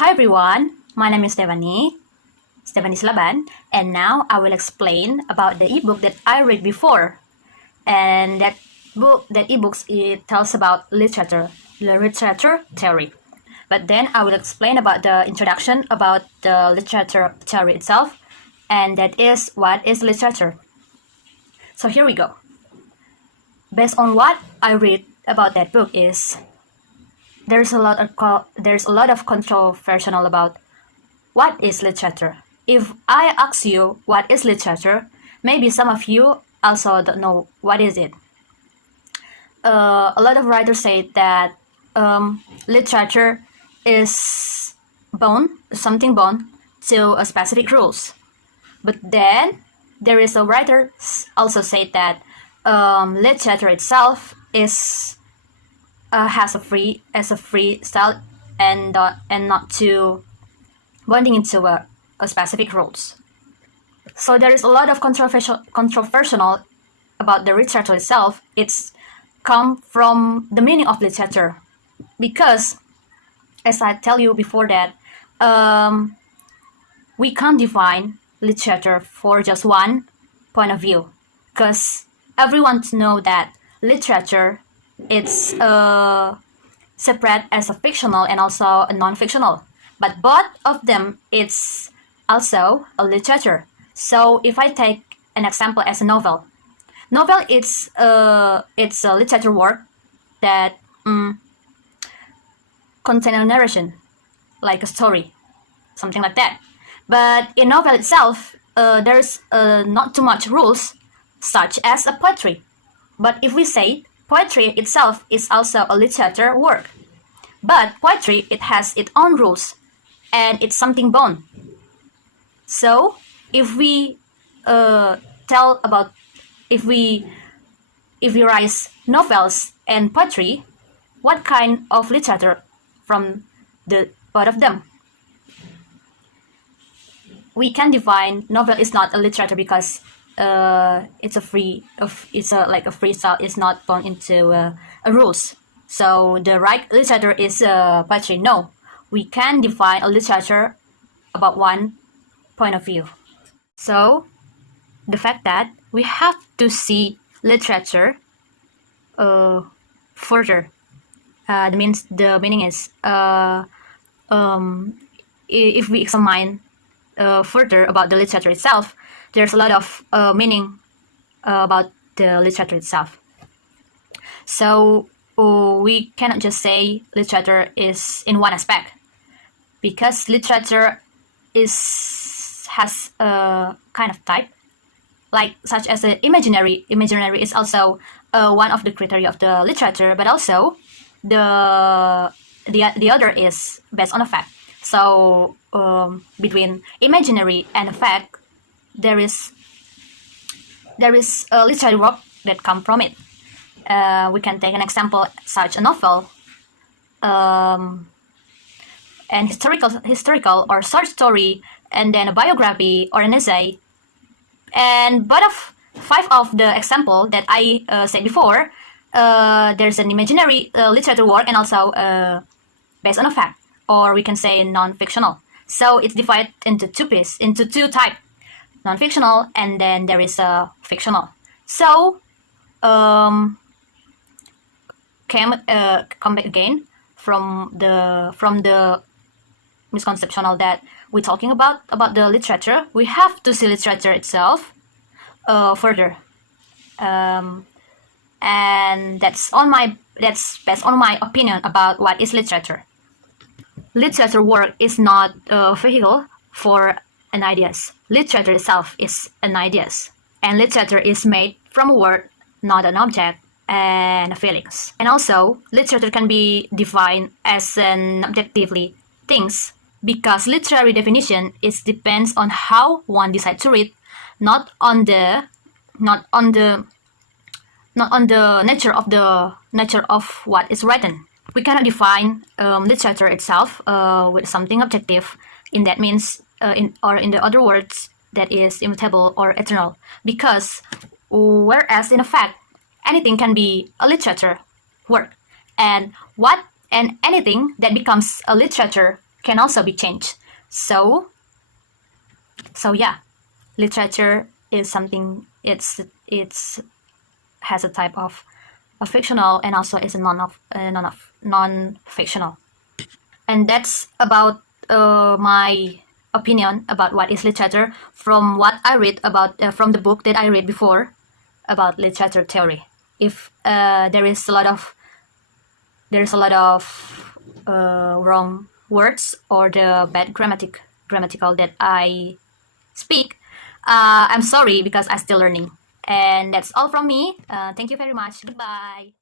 Hi everyone, my name is Stevany Silaban, and now I will explain about the ebook that I read before. And that ebooks, it tells about literature theory. But then I will explain about the introduction about the literature theory itself, and that is what is literature. So here we go. Based on what I read about that book is there's a lot of controversial about what is literature. If I ask you what is literature, maybe some of you also don't know what is it. A lot of writers say that literature is something bound to a specific rules. But then there is a writer also said that literature itself is has a free style and not to bonding into a specific rules. So there is a lot of controversial about the literature itself. It's come from the meaning of literature, because as I tell you before that we can't define literature for just one point of view, because everyone know that literature it's separate as a fictional and also a non-fictional, but both of them it's also a literature. So if I take an example as a novel it's a literature work that contain a narration, like a story, something like that. But in novel itself there's not too much rules such as a poetry. But if we say poetry itself is also a literature work, but poetry it has its own rules and it's something bound. So if we if we write novels and poetry, what kind of literature from the both of them? We can define novel is not a literature because it's a free style. It's not bound into a rules. So the right literature is poetry. No, we can define a literature about one point of view. So the fact that we have to see literature further. The meaning is if we examine further about the literature itself, there's a lot of meaning about the literature itself. So we cannot just say literature is in one aspect, because literature has a kind of type, like such as the imaginary. Imaginary is also one of the criteria of the literature, but also the other is based on a fact. So between imaginary and a fact, there is a literary work that come from it. We can take an example such a novel, and historical or short story, and then a biography or an essay. And but of 5 of the example that I said before, there's an imaginary literature work and also based on a fact, or we can say non-fictional. So it's divided into two types, non-fictional and then there is a fictional. So come back again from the misconceptional that we're talking about the literature. We have to see literature itself further, and that's based on my opinion about what is literature. Literature work is not a vehicle for an ideas. Literature itself is an ideas, and literature is made from a word, not an object and feelings. And also, literature can be defined as an objectively things, because literary definition is depends on how one decides to read, not on the nature of what is written. We cannot define literature itself with something objective. In that means, in the other words, that is immutable or eternal. Because whereas in fact, anything can be a literature work, and anything that becomes a literature can also be changed. So yeah, literature is something, it's has a type of fictional, and also is a non-fictional. And that's about my opinion about what is literature from what I read about from the book that I read before about literature theory. If there is a lot of wrong words or the bad grammatical that I speak, I'm sorry, because I'm still learning. And that's all from me. Thank you very much. Goodbye.